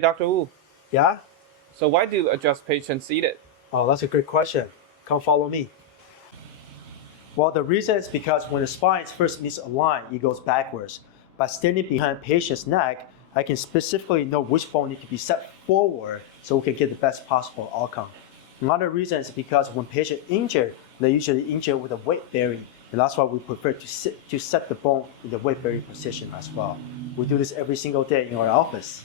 Dr. Wu, Yeah? so why do you adjust patients seated? Oh, that's a great question. Come follow me. Well, the reason is because when the spine is first misaligned, it goes backwards. By standing behind patient's neck, I can specifically know which bone needs to be set forward so we can get the best possible outcome. Another reason is because when patient injured, they usually injure with a weight bearing, and that's why we prefer to set the bone in the weight bearing position as well. We do this every single day in our office.